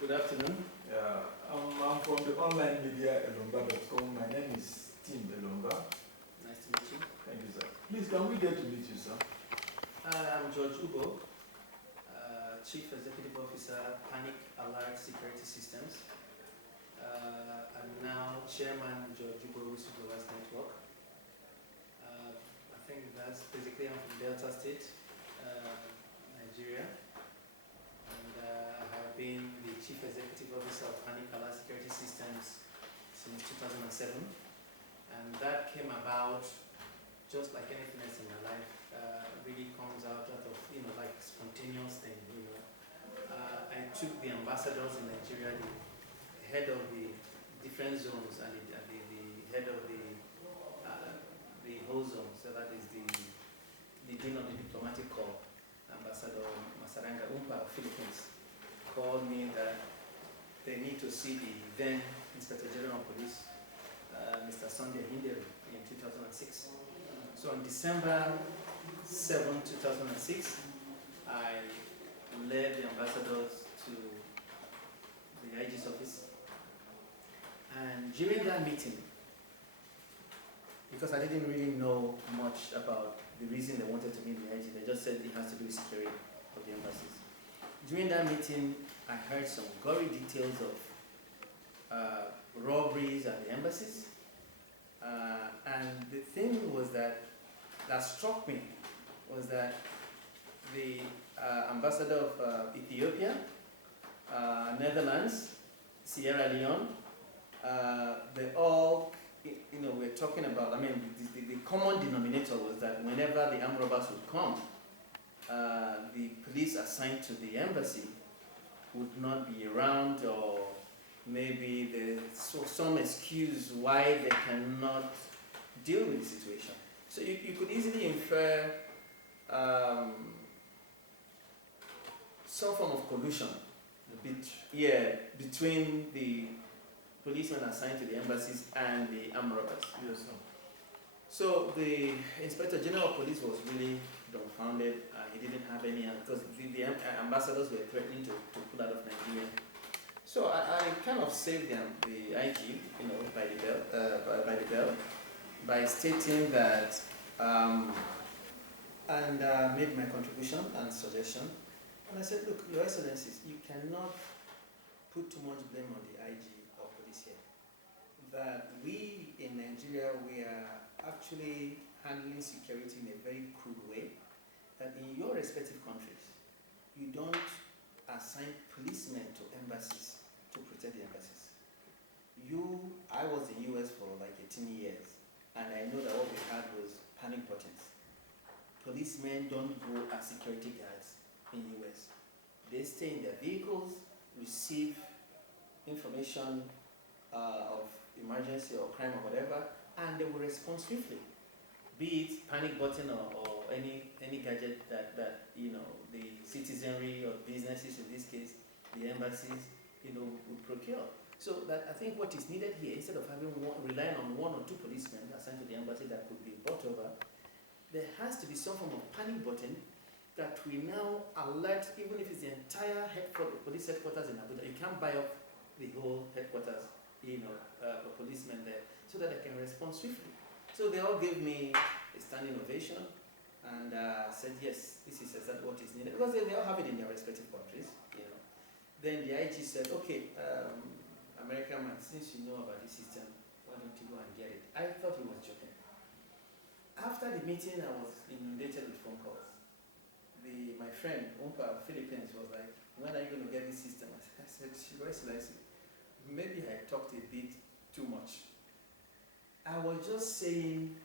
Good afternoon. I'm from the online media elonga.com. My name is Tim Elonga. Nice to meet you. Thank you, sir. Please, can we get to meet you, sir? I'm George Uboh, Chief Executive Officer, Panic Alert Security Systems. I'm now Chairman George Uboh Whistleblowers Network. I think that's basically, I'm from Delta State, Nigeria. And I have been the Chief Executive Officer of Panic Alert Security Systems since 2007. And that came about just like anything else in my life, really comes out of, like spontaneous thing, I took the ambassadors in Nigeria, the head of the different zones and the head of the whole zone, so that is the dean of the diplomatic corps, Ambassador Masaranga Uboh of Philippines, called me that they need to see the then Inspector General of Police, Mr. Sunday Hinderi, in 2006. So on December 7, 2006, I led the ambassadors to the IG's office. And during that meeting, because I didn't really know much about the reason they wanted to meet the IG, they just said it has to do with security of the embassies. During that meeting, I heard some gory details of robberies at the embassies. And the thing was that struck me was that the ambassador of Ethiopia, Netherlands, Sierra Leone, they all, we're talking about, the common denominator was that whenever the armed robbers would come, the police assigned to the embassy would not be around, or maybe there's some excuse why they cannot deal with the situation. So you could easily infer some form of collusion between the policemen assigned to the embassies and the armed robbers. Yes, sir. So the Inspector General of Police was really dumbfounded. He didn't have any, because the ambassadors were threatening to pull out of Nigeria. So I kind of saved the IG, by the bell, by stating that, and made my contribution and suggestion. And I said, look, Your Excellencies, you cannot put too much blame on the IG or police here. That we in Nigeria, we are actually handling security in a very crude way. That in your respective countries, you don't assign policemen to embassies to protect the embassies. I was in US for like 18 years, and I know that what we had was panic buttons. Policemen don't go as security guards in US. They stay in their vehicles, receive information of emergency or crime or whatever, and they will respond swiftly. Be it panic button or any gadget that the citizenry or businesses, in this case the embassies, would procure. So that I think what is needed here, instead of relying on one or two policemen assigned to the embassy that could be bought over, there has to be some form of panic button that we now alert, even if it's the entire police headquarters in Abuja. You can't buy up the whole headquarters, a policeman there, so that I can respond swiftly. So they all gave me a standing ovation and said, yes, this is exactly what is needed, because they all have it in their respective countries. Then the IG said, okay, American man, since you know about this system, why don't you go and get it? I thought he was joking. After the meeting, I was inundated with phone calls. My friend, Uboh of Philippines, was like, when are you going to get this system? I said, Your Excellency, maybe I talked a bit too much. I was just saying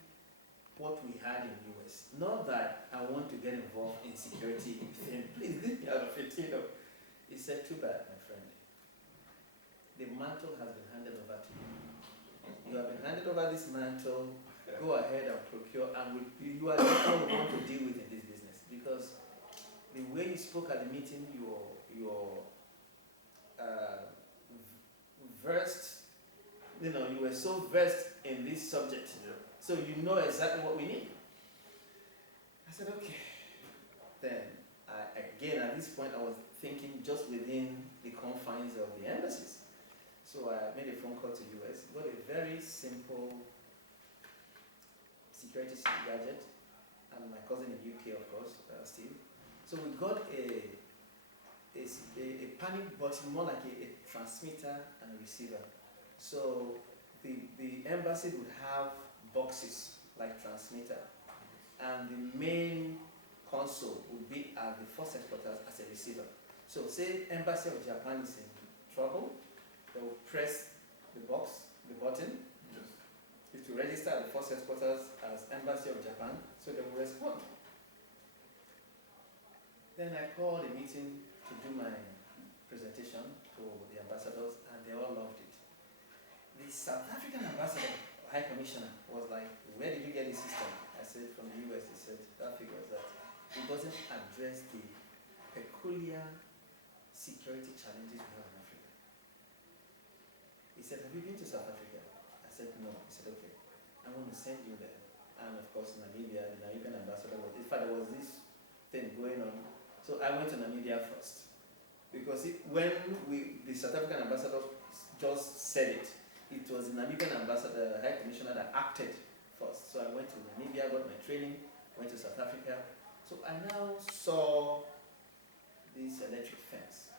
what we had in US. Not that I want to get involved in security. Please leave me out of it, He said, too bad, my friend. The mantle has been handed over to you. You have been handed over this mantle. Go ahead and procure, and you are the one who want to deal with in this business, because the way you spoke at the meeting, you're versed. You were so versed in this subject, so you know exactly what we need. I said, okay. Then I again, at this point, I was thinking just within the confines of the embassies. So I made a phone call to US, got a very simple security gadget, and my cousin in UK, of course, Steve. So we got a panic button, more like a transmitter and a receiver. So the embassy would have boxes like transmitter, and the main console would be at the first headquarters as a receiver. So say Embassy of Japan is in trouble, they will press the button. Yes. It will register at the first headquarters as Embassy of Japan, so they will respond. Then I called a meeting to do my presentation to the ambassadors, and they all loved it. The South African ambassador, High Commissioner, was like, "Where did you get this system?" I said, "From the US." He said, "That figures that it doesn't address the peculiar security challenges we have in Africa." He said, "Have you been to South Africa?" I said, "No." He said, "Okay, I'm going to send you there." And of course, Namibia, the Namibian ambassador was, in fact, there was this thing going on. So I went to Namibia first. Because when the South African ambassador just said it, it was the Namibian ambassador, High Commissioner, that acted first. So I went to Namibia, got my training, went to South Africa. So I now saw this electric fence.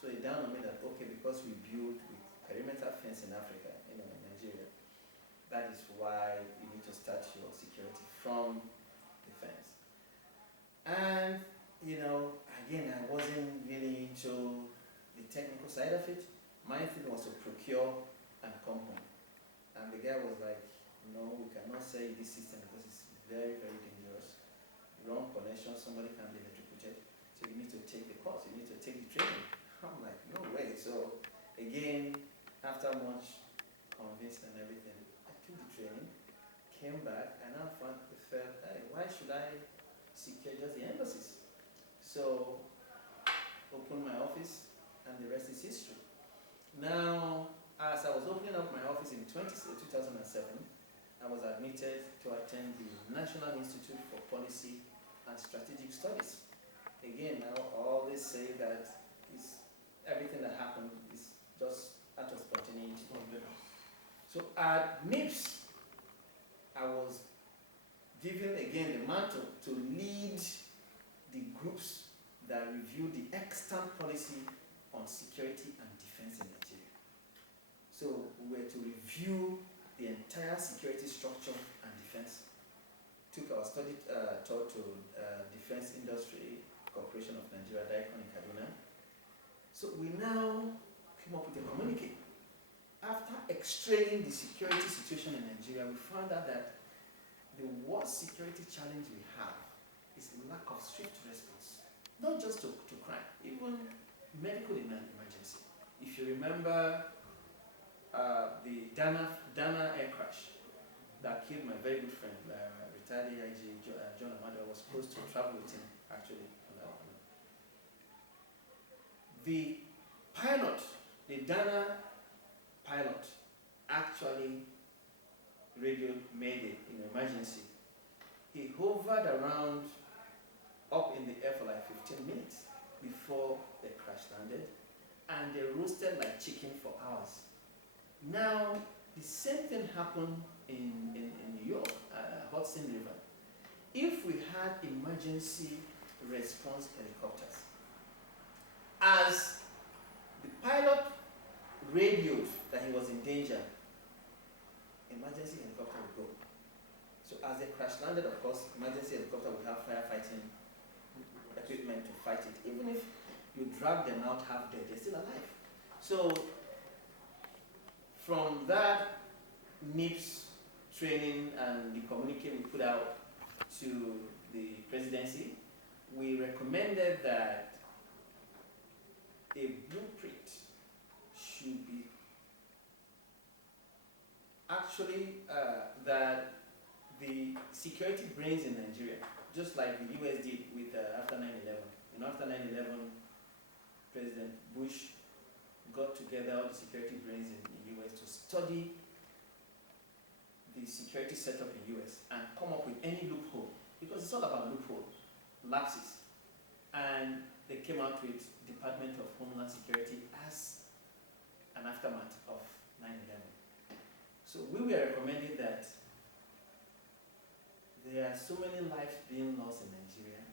So it dawned on me that, okay, because we build with perimeter fence in Africa, in Nigeria, that is why you need to start your security from the fence. And, again, I wasn't really into the technical side of it. My thing was to procure and come home. And the guy was like, "No, we cannot sell you this system because it's very, very dangerous. Wrong connection, somebody can be electrocuted. So you need to take the course, you need to take the training." I'm like, "No way." So again, after much convinced and everything, I took the training, came back, and I felt, "Hey, why should I secure just the embassies?" So opened my office, and the rest is history. Now, as I was opening up my office in 2007, I was admitted to attend the National Institute for Policy and Strategic Studies. Again, I always say that everything that happened is just out of spontaneity. So at NIPS, I was given again the mantle to lead the groups that review the extant policy on security and defense in Nigeria. So we were to review the entire security structure and defense. Took our study tour to Defense Industry Corporation of Nigeria, DICON in Kaduna. So we now came up with a communique. After extracting the security situation in Nigeria, we found out that the worst security challenge we have is lack of swift response. Not just to crime, even medical emergency. If you remember the Dana air crash that killed my very good friend, retired AIG John Amado. I was supposed to travel with him actually on that one. The pilot, the Dana pilot, actually radioed Mayday in emergency. He hovered around up in the air for like 15 minutes before the crash landed, and they roasted like chicken for hours. Now, the same thing happened in New York, Hudson River. If we had emergency response helicopters, as the pilot radioed that he was in danger, emergency helicopter would go. So as the crash landed, of course, emergency helicopter would have firefighting equipment to fight it. Even if you drag them out half dead, they're still alive. So from that NIPS training and the communique we put out to the presidency, we recommended that a blueprint should be actually that the security brains in Nigeria, just like the US did with after 9/11. After 9/11, President Bush got together all the security brains in the US to study the security setup in US and come up with any loophole, because it's all about loopholes, lapses. And out with Department of Homeland Security as an aftermath of 9/11. So we were recommending that there are so many lives being lost in Nigeria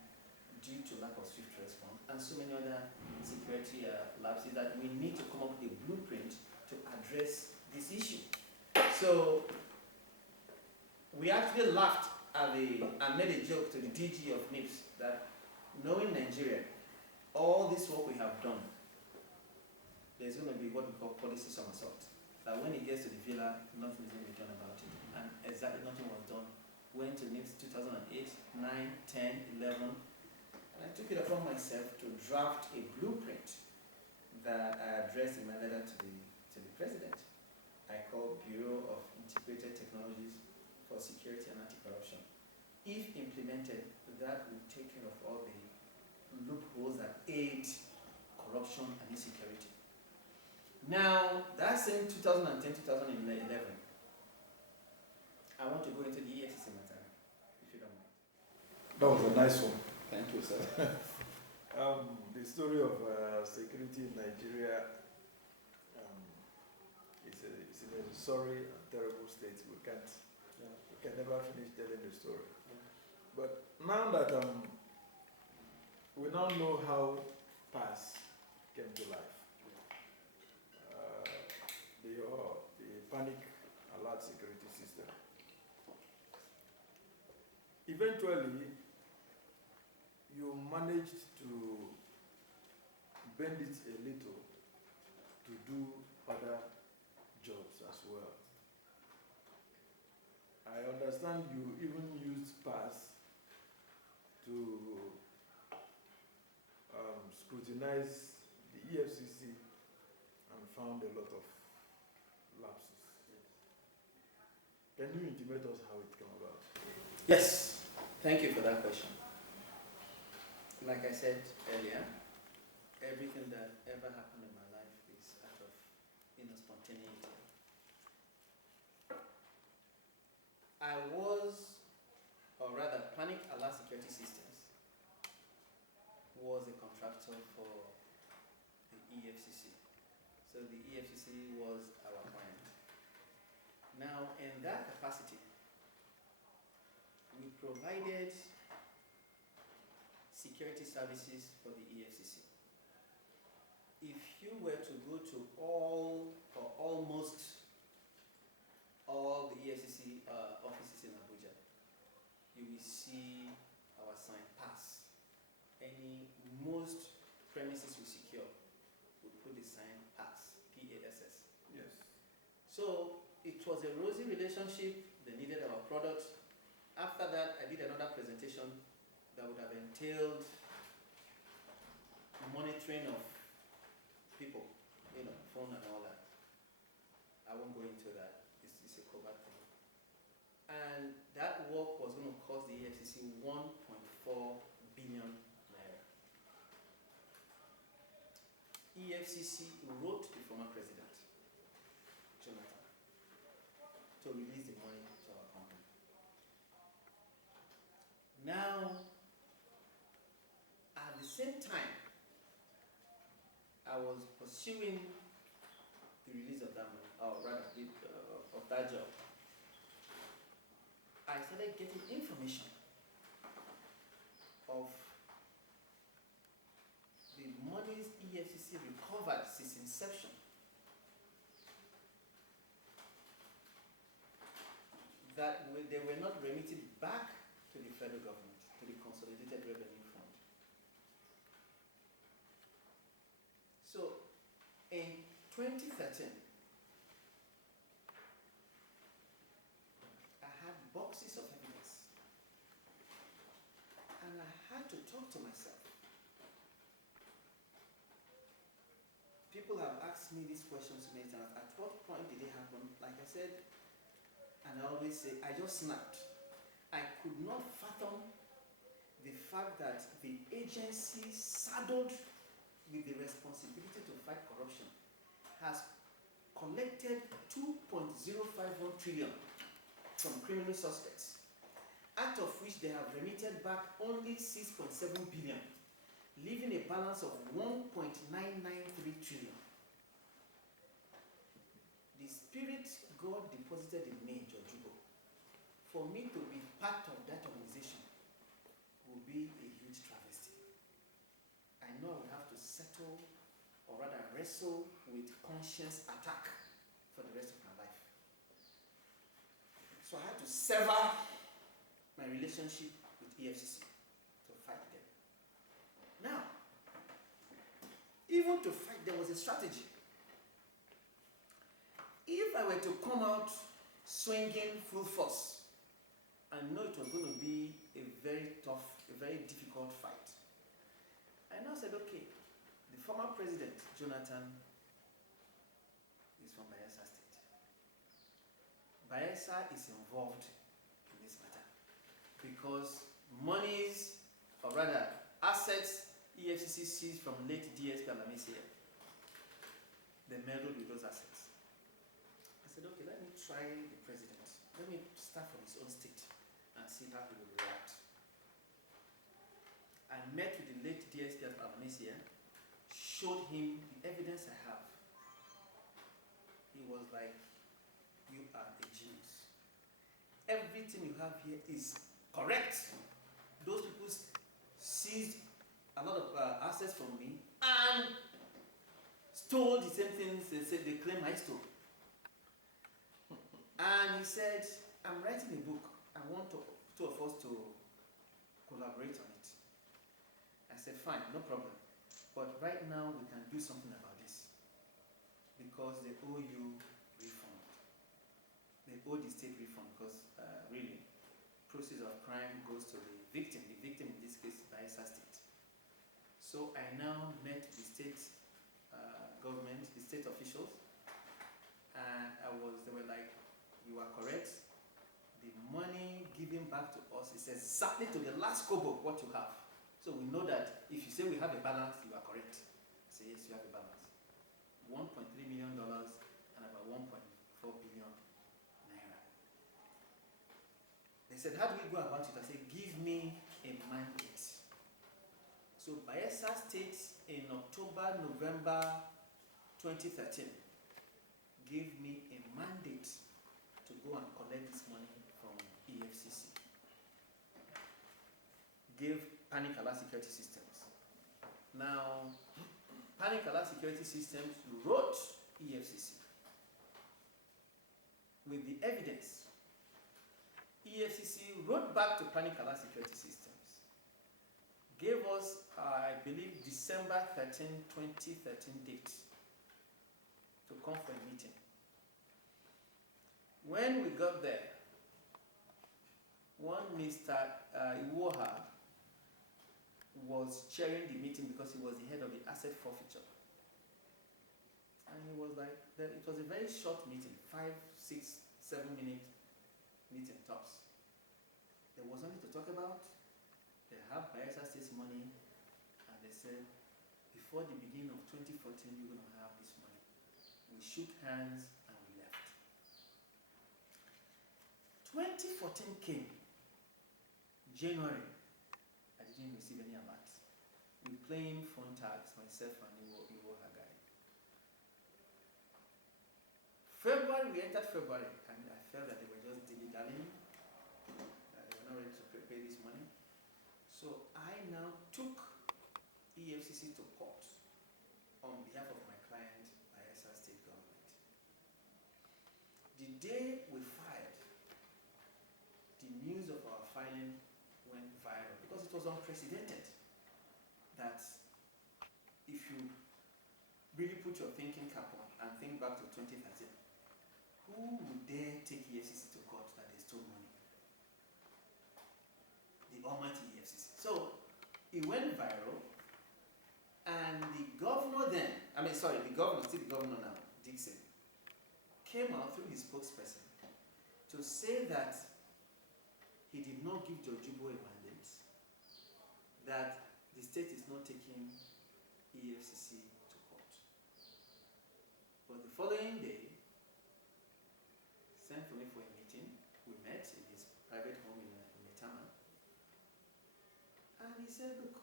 due to lack of swift response and so many other security lapses that we need to come up with a blueprint to address this issue. So we actually laughed at and made a joke to the DG of NIPS that knowing Nigeria, all this work we have done, there's going to be what we call policy somersault. That when it gets to the villa, nothing is going to be done about it. And exactly nothing was done. Went to NIPS 2008, 9, 10, 11, and I took it upon myself to draft a blueprint that I addressed in my letter to the president. I called Bureau of Integrated Technologies for Security and Anti-Corruption. If implemented, that would take care of all the loopholes that aid corruption and insecurity. Now, that same 2010-2011, I want to go into the EFCC matter, if you don't mind. That was a nice one. Thank you, sir. The story of security in Nigeria is in a sorry and terrible state. We can never finish telling the story. But now that we now know how PASS came to life, the panic alert security system. Eventually, you managed to bend it a little to do other jobs as well. I understand you even used PASS to scrutinize the EFCC and found a lot of lapses. Can you intimate us how it came about? Yes, thank you for that question. Like I said earlier, everything that ever happened in my life is out of spontaneity. I was, or rather, Panic Alert Security Systems was a contractor for the EFCC. So the EFCC was our client. Now, in that capacity, we provided security services for the EFCC. If you were to go to all or almost all the EFCC offices in Abuja, you will see our sign PASS. Most premises we secure, we put the sign PASS, P-A-S-S. Yes. So it was a rosy relationship. They needed our product. After that, I did another presentation that would have entailed monitoring of people, phone and all that. I won't go into that. It's a covert thing. And that work was going to cost the EFCC 1.4 billion naira. EFCC wrote the former president, Jonathan, to release the money to our company. Now, at the same time, I was pursuing the release of that money, or rather, of that job. I started getting information of the monies EFCC recovered since inception. That they were not remitted back to the federal government, to the Consolidated Revenue Fund. So, in 2013, I had boxes of evidence, and I had to talk to myself. People have asked me these questions many times. At what point did it happen? Like I said, and I always say, I just snapped. I could not fathom the fact that the agency saddled with the responsibility to fight corruption has collected 2.051 trillion from criminal suspects, out of which they have remitted back only 6.7 billion, leaving a balance of 1.993 trillion. The spirit God deposited in me, George Uboh, for me to be part of that organization will be a huge travesty. I know I will have to settle, or rather wrestle with conscience attack for the rest of my life. So I had to sever my relationship with EFCC to fight them. Now, even to fight, there was a strategy. If I were to come out swinging full force, I know it was going to be a very tough, a very difficult fight. I now said, okay, the former president, Jonathan, is from Bayelsa State. Bayelsa is involved in this matter because monies, or rather assets, EFCC seized from late DSP Alamesia, they meddled with those assets. I said, okay, let me try the president. Let me start from his own state and see how he will react. I met with the late DSP Alamesia, showed him the evidence I have. He was like, you are a genius. Everything you have here is correct. Those people seized a lot of assets from me and stole the same things they said they claim I stole. And he said, I'm writing a book. I want two of us to collaborate on it. I said, fine, no problem. But right now we can do something about this because they owe you refund. They owe the state refund because really, proceeds of crime goes to the victim. The victim in this case is Bayelsa State. So I now met the state government, the state officials, and they were like, you are correct. The money given back to us is exactly to the last kobo what you have. So we know that if you say we have a balance, you are correct. I say, yes, you have a balance. $1.3 million and about 1.4 billion naira. They said, how do we go about it? I said, give me a mandate. So Bayelsa State in October, November 2013 gave me a mandate to go and collect this money from EFCC. Gave panic alert security systems. Now, panic alert security systems wrote EFCC with the evidence. EFCC wrote back to panic alert security systems, gave us, I believe, December 13, 2013 date to come for a meeting. When we got there, one Mr. Uboh was chairing the meeting because he was the head of the asset forfeiture. And he was like, it was a very short meeting, 5, 6, 7 minute meeting tops. There was nothing to talk about. They have Bayelsa State's money, and they said, before the beginning of 2014, you're going to have this money. We shook hands and we left. 2014 came, January. I didn't receive any alert. We playing phone tags, myself and Uboh guy. February, we entered February, and I felt that they were just dilly-dallying, that they were not ready to pay this money. So I now took EFCC to court on behalf of my client, Bayelsa State government. The day we filed, the news of our filing went viral because it was unprecedented that if you really put your thinking cap on and think back to 2013, who would dare take EFCC to court that they stole money? The almighty EFCC. So it went viral, and the governor then, still the governor now, Dixon, came out through his spokesperson to say that he did not give George Uboh a mandate, that the state is not taking EFCC to court. But the following day, sent for me for a meeting. We met in his private home in Metama. And he said, look,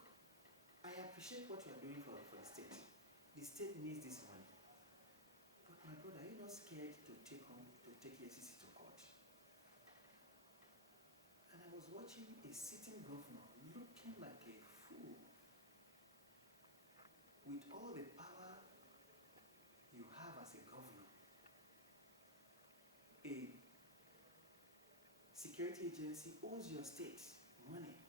I appreciate appreciate what you are doing for the state. The state needs this money. But my brother, are you not scared to take EFCC to court? And I was watching a sitting governor looking like a fool with all the power you have as a governor. A security agency owes your state money.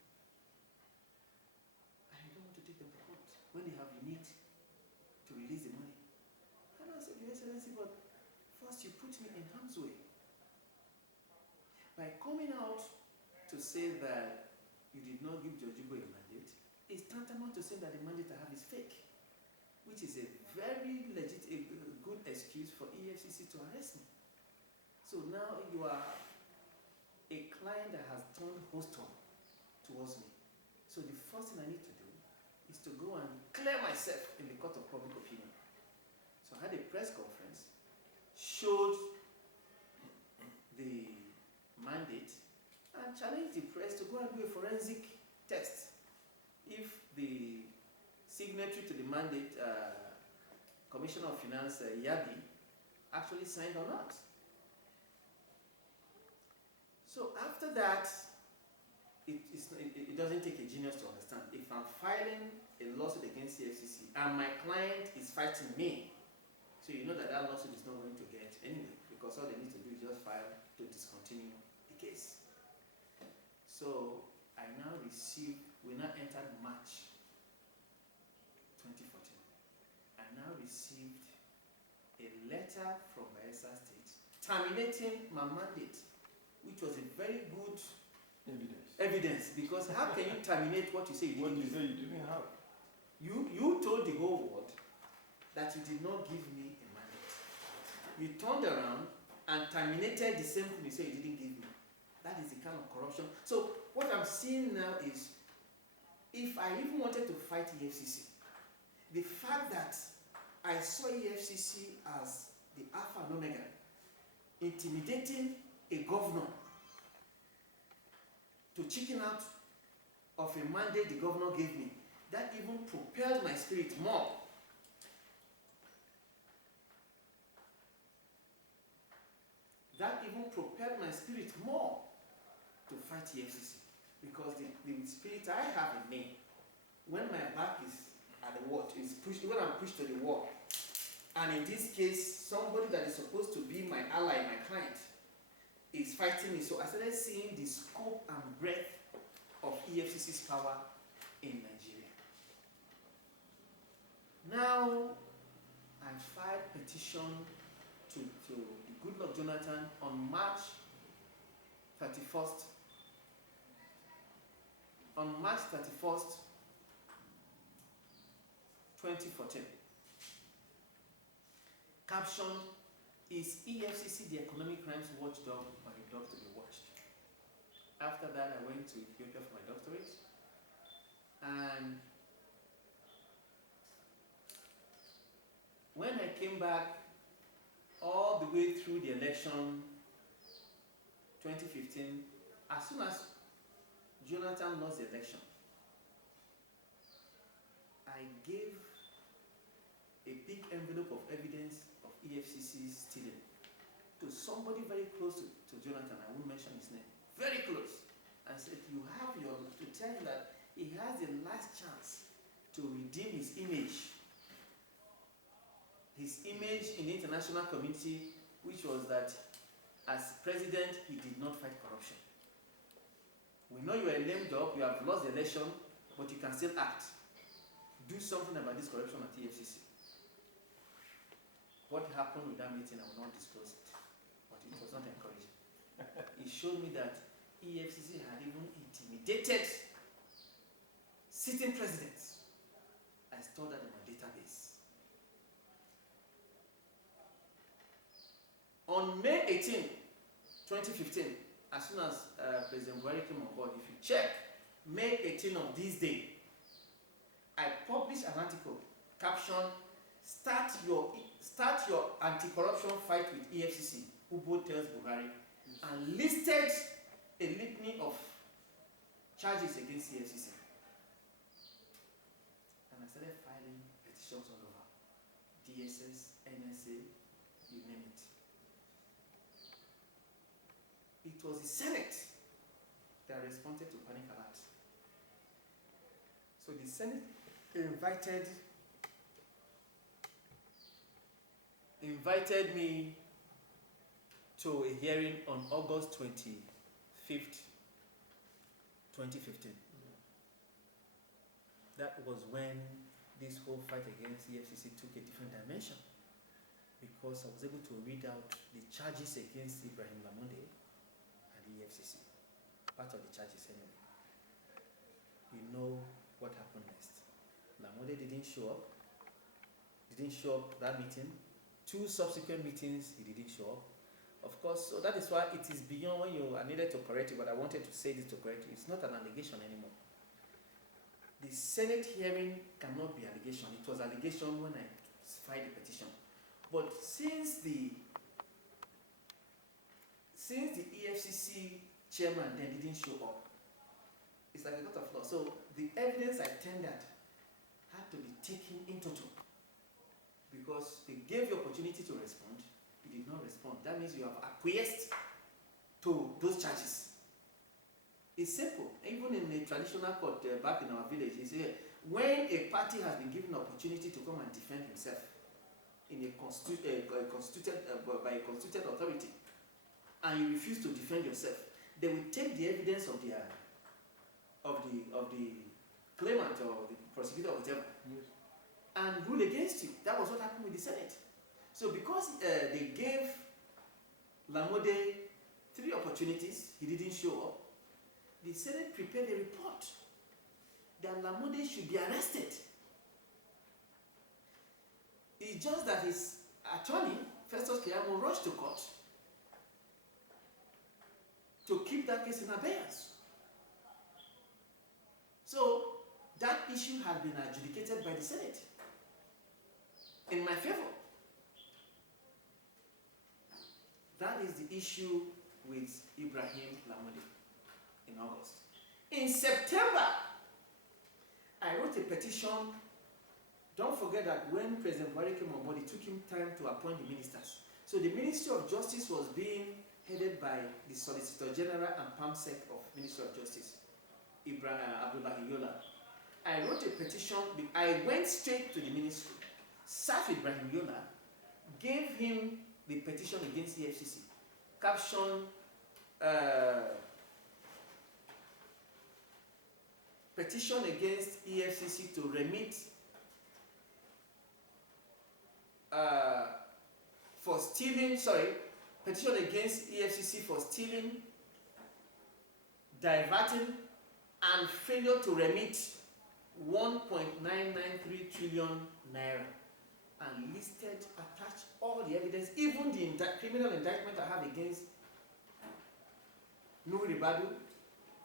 And you don't want to take them to court when they have the need to release the money. And I said, Your Excellency, but first you put me in harm's way. By coming out to say that you did not give Judge Uboh a mandate, is tantamount to saying that the mandate I have is fake, which is a very good excuse for EFCC to arrest me. So now you are a client that has turned hostile towards me. So the first thing I need to do is to go and clear myself in the court of public opinion. So I had a press conference, showed the mandate, and challenged the press to go and do a forensic test if the signatory to the mandate, Commissioner of Finance, Yabi, actually signed or not. So after that, it doesn't take a genius to understand. If I'm filing a lawsuit against EFCC and my client is fighting me, so you know that that lawsuit is not going to get anywhere, because all they need to do is just file to discontinue the case. So we now entered March 2014. I now received a letter from Bayelsa State terminating my mandate, which was a very good evidence, because how can you terminate what you say you didn't you didn't have? You told the whole world that you did not give me a mandate. You turned around and terminated the same thing you said you didn't give me. That is the kind of corruption. So what I'm seeing now is, if I even wanted to fight EFCC, the fact that I saw EFCC as the alpha and omega, intimidating a governor to chicken out of a mandate the governor gave me, that even propelled my spirit more. That even propelled my spirit more to fight EFCC, because the spirit I have in me, when my back is at the wall, is pushed, when I'm pushed to the wall, and in this case, somebody that is supposed to be my ally, my client, is fighting me. So I started seeing the scope and breadth of EFCC's power in Nigeria. Now, I filed petition to the Goodluck Jonathan on March 31st. On March 31st, 2014. Caption is EFCC the economic crimes watchdog or a dog to be watched. After that, I went to Ethiopia for my doctorate, and when I came back, all the way through the election 2015, as soon as Jonathan lost the election, I gave a big envelope of evidence of EFCC's stealing to somebody very close to Jonathan. I won't mention his name. Very close. And said, you have to tell him that he has the last chance to redeem his image. His image in the international community, which was that as president, he did not fight corruption. We know you are a lame dog, you have lost the election, but you can still act. Do something about this corruption at EFCC. What happened with that meeting, I will not disclose it, but it was not encouraging. It showed me that EFCC had even intimidated sitting presidents. I stored that in my database. On May 18, 2015, as soon as President Buhari came on board, if you check May 18 of this day, I published an article captioned, Start your anti-corruption fight with EFCC, Uboh tells Buhari, and listed a litany of charges against EFCC. And I started filing petitions all over. DSS, NSA, you name it. It was the Senate that responded to panic alert. So the Senate invited me to a hearing on August 25th, 2015. That was when this whole fight against EFCC took a different dimension, because I was able to read out the charges against Ibrahim Lamonde and the EFCC. Part of the charges anyway. You know what happened next. Lamonde didn't show up that meeting. 2 subsequent meetings he didn't show up. Of course, so that is why it is beyond when I needed to correct it, but I wanted to say this to correct it. It's not an allegation anymore. The Senate hearing cannot be allegation. It was allegation when I filed the petition. But since the EFCC chairman then didn't show up, it's like a court of law. So the evidence I tendered had to be taken in total, because they gave you opportunity to respond. You did not respond. That means you have acquiesced to those charges. It's simple. Even in the traditional court back in our village, it's when a party has been given an opportunity to come and defend himself in a by a constituted authority, and you refuse to defend yourself, they will take the evidence of the claimant or the prosecutor or whatever, yes, and rule against you. That was what happened with the Senate. So because they gave Lamonde 3 opportunities, he didn't show up, the Senate prepared a report that Lamonde should be arrested. It's just that his attorney, Festus Keyamo, rushed to court to keep that case in abeyance. So that issue had been adjudicated by the Senate in my favor. That is the issue with Ibrahim Lamonde in August. In September, I wrote a petition. Don't forget that when President Buhari came on board, it took him time to appoint the ministers. So the Ministry of Justice was being headed by the Solicitor General and PAMSEC of Ministry of Justice, Abdullahi Yola. I wrote a petition. I went straight to the ministry, sat with Ibrahim Yola, gave him the petition against the EFCC, caption petition against EFCC to remit petition against EFCC for stealing, diverting, and failure to remit 1.993 trillion naira, and attached all the evidence, even the criminal indictment I have against Nuri Badu,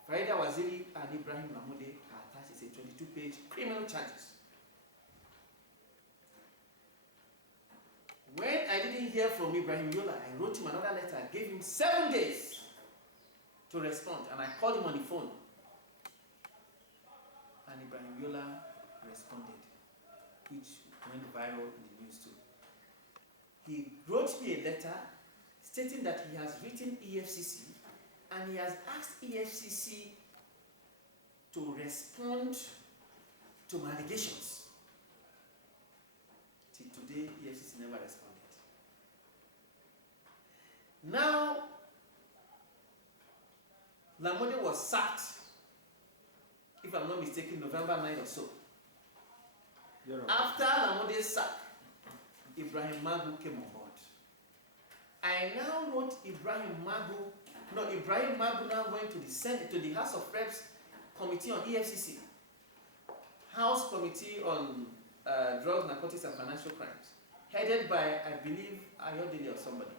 Farida Waziri, and Ibrahim Lamonde are attached. It's a 22-page criminal charges. When I didn't hear from Ibrahim Yola, I wrote him another letter. I gave him 7 days to respond, and I called him on the phone. And Ibrahim Yola responded, which went viral in the news too. He wrote me a letter stating that he has written EFCC and he has asked EFCC to respond to my allegations. Till today, EFCC never responded. Now, Lamonde was sacked, if I'm not mistaken, November 9 or so. Yeah. After Lamonde's sack, Ibrahim Magu came on board. I now wrote Ibrahim Magu now went to the Senate, to the House of Reps Committee on EFCC, House Committee on Drugs, Narcotics, and Financial Crimes, headed by, I believe, Ayodele or somebody.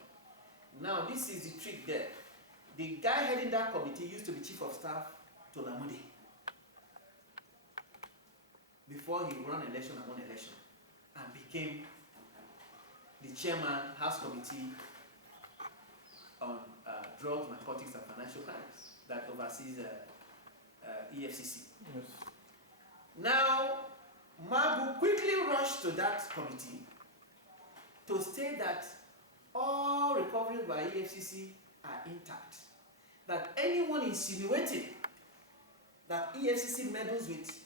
Now, this is the trick there. The guy heading that committee used to be Chief of Staff to Lamonde before he ran election and won election, and became the chairman, House Committee on Drugs, Narcotics, and Financial Crimes that oversees EFCC. Yes. Now, Magu quickly rushed to that committee to state that all recoveries by EFCC are intact. That anyone insinuating that EFCC meddles with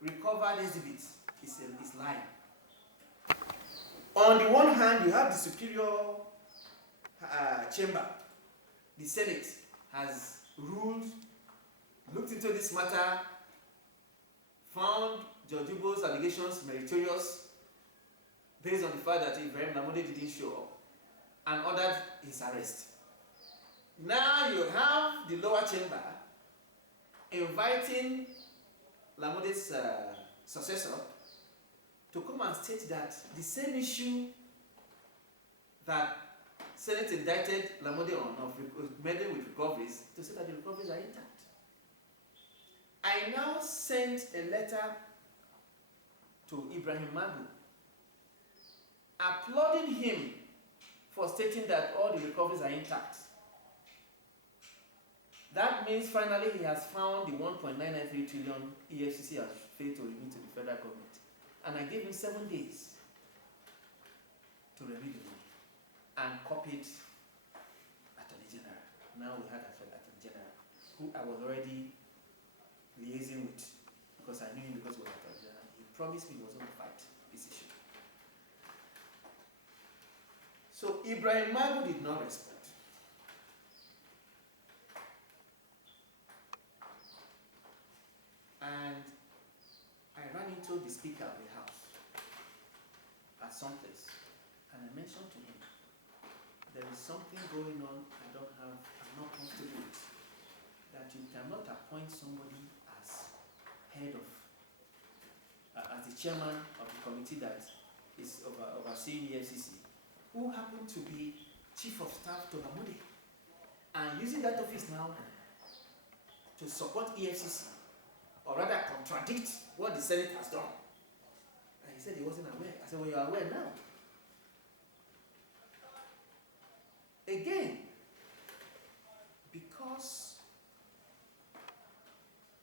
recovered exhibits is lying. On the one hand, you have the superior chamber. The Senate has ruled, looked into this matter, found Judge Uboh's allegations meritorious based on the fact that Ibrahim Lamode didn't show up, and ordered his arrest. Now you have the lower chamber inviting Lamode's successor to come and state that the same issue that Senate indicted Lamode on of meddling with recoveries, to say that the recoveries are intact. I now sent a letter to Ibrahim Magu applauding him for stating that all the recoveries are intact. That means finally he has found the 1.993 trillion EFCC has failed to remit to the federal government. And I gave him 7 days to remit the money and copied Attorney General. Now we had Attorney General, who I was already liaising with because I knew him because he was Attorney General. He promised me he was going to fight this issue. So Ibrahim Magu did not respond. And I ran into the Speaker of the House at some place, and I mentioned to him, there is something going on I'm not comfortable with, that you cannot appoint somebody as head of, as the chairman of the committee that is overseeing EFCC, who happened to be chief of staff to Lamode, and using that office now to support EFCC, or rather contradict what the Senate has done. And he said he wasn't aware. I said, well, you're aware now. Again, because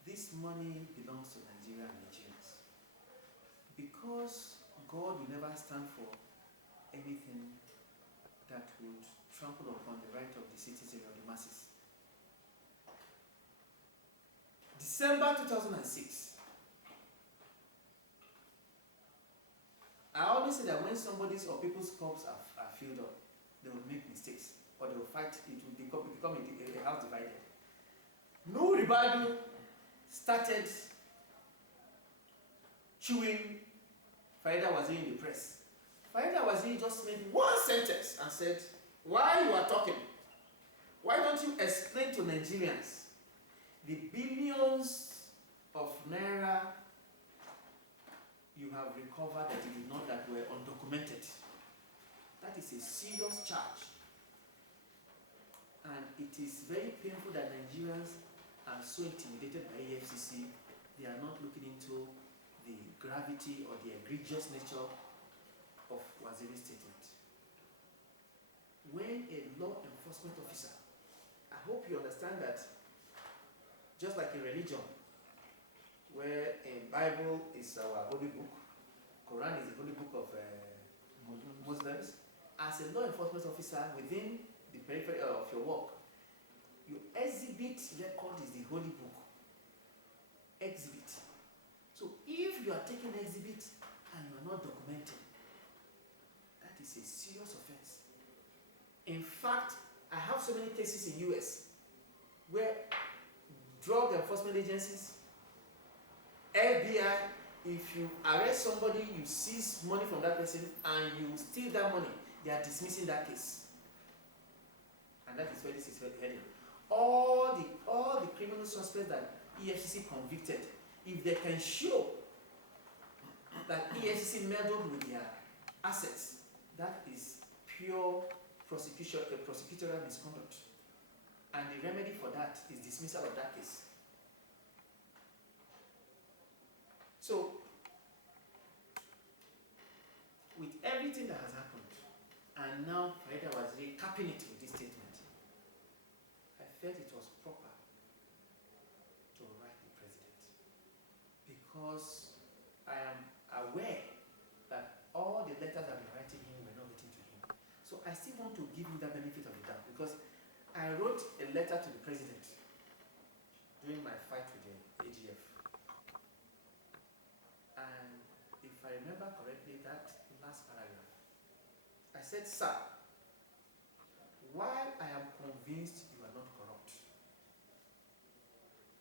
this money belongs to Nigeria and Nigerians, because God will never stand for anything that would trample upon the right of the citizen or the masses. December 2006. I always say that when somebody's or people's cups are filled up, they will make mistakes or they will fight. It will become a house divided. No Ribadu started chewing Farida Waziri in the press. Farida Waziri just made one sentence and said, while you are talking, why don't you explain to Nigerians the billions of naira you have recovered that you did not, that were undocumented? That is a serious charge. And it is very painful that Nigerians are so intimidated by EFCC, they are not looking into the gravity or the egregious nature of Waziri's statement. When a law enforcement officer, I hope you understand that just like a religion, where a Bible is our holy book, Quran is the holy book of Muslims, as a law enforcement officer within the periphery of your work, your exhibit record is the holy book. Exhibit. So if you are taking exhibit and you are not documenting, that is a serious offense. In fact, I have so many cases in US where drug enforcement agencies, FBI, if you arrest somebody, you seize money from that person and you steal that money, they are dismissing that case. And that is where this is heading. All the criminal suspects that EFCC convicted, if they can show that EFCC meddled with their assets, that is pure prosecutorial misconduct. And the remedy for that is dismissal of that case. So, with everything that has happened, and now Farida Waziri capping it with this statement, I felt it was proper to write the president, because I still want to give you that benefit of the doubt because I wrote a letter to the president during my fight with the AGF. And if I remember correctly, that last paragraph, I said, sir, while I am convinced you are not corrupt,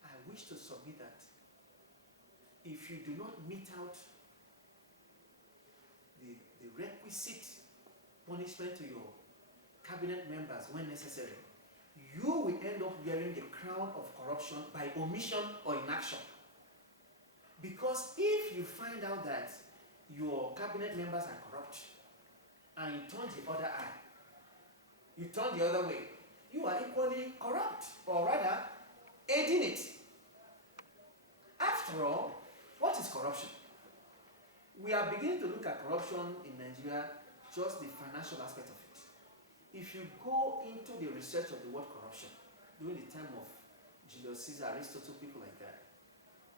I wish to submit that if you do not mete out the requisite punishment to your cabinet members when necessary, you will end up wearing the crown of corruption by omission or inaction. Because if you find out that your cabinet members are corrupt and you turn the other eye, you turn the other way, you are equally corrupt, or rather aiding it. After all, what is corruption? We are beginning to look at corruption in Nigeria, just the financial aspect of it. If you go into the research of the word corruption, during the time of Julius Caesar, Aristotle, people like that,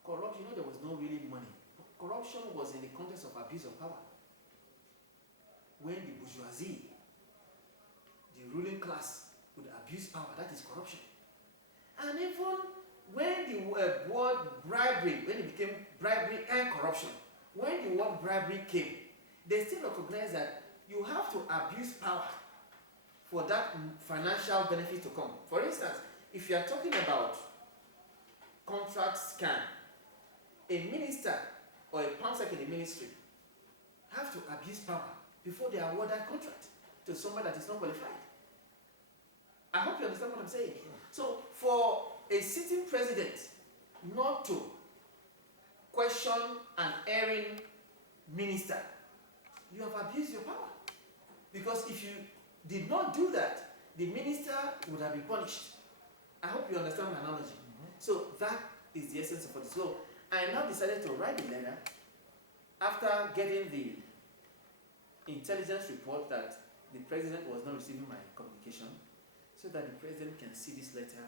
corruption, there was no really money. Corruption was in the context of abuse of power. When the bourgeoisie, the ruling class, would abuse power, that is corruption. And even when the word bribery, when it became bribery and corruption, when the word bribery came, they still recognize that you have to abuse power for that financial benefit to come. For instance, if you are talking about contract scam, a minister or a pansec in the ministry have to abuse power before they award that contract to somebody that is not qualified. I hope you understand what I'm saying. So for a sitting president not to question an erring minister, you have abused your power. Because if you did not do that, the minister would have been punished. I hope you understand my analogy. So that is the essence of it. So I now decided to write a letter after getting the intelligence report that the president was not receiving my communication, so that the president can see this letter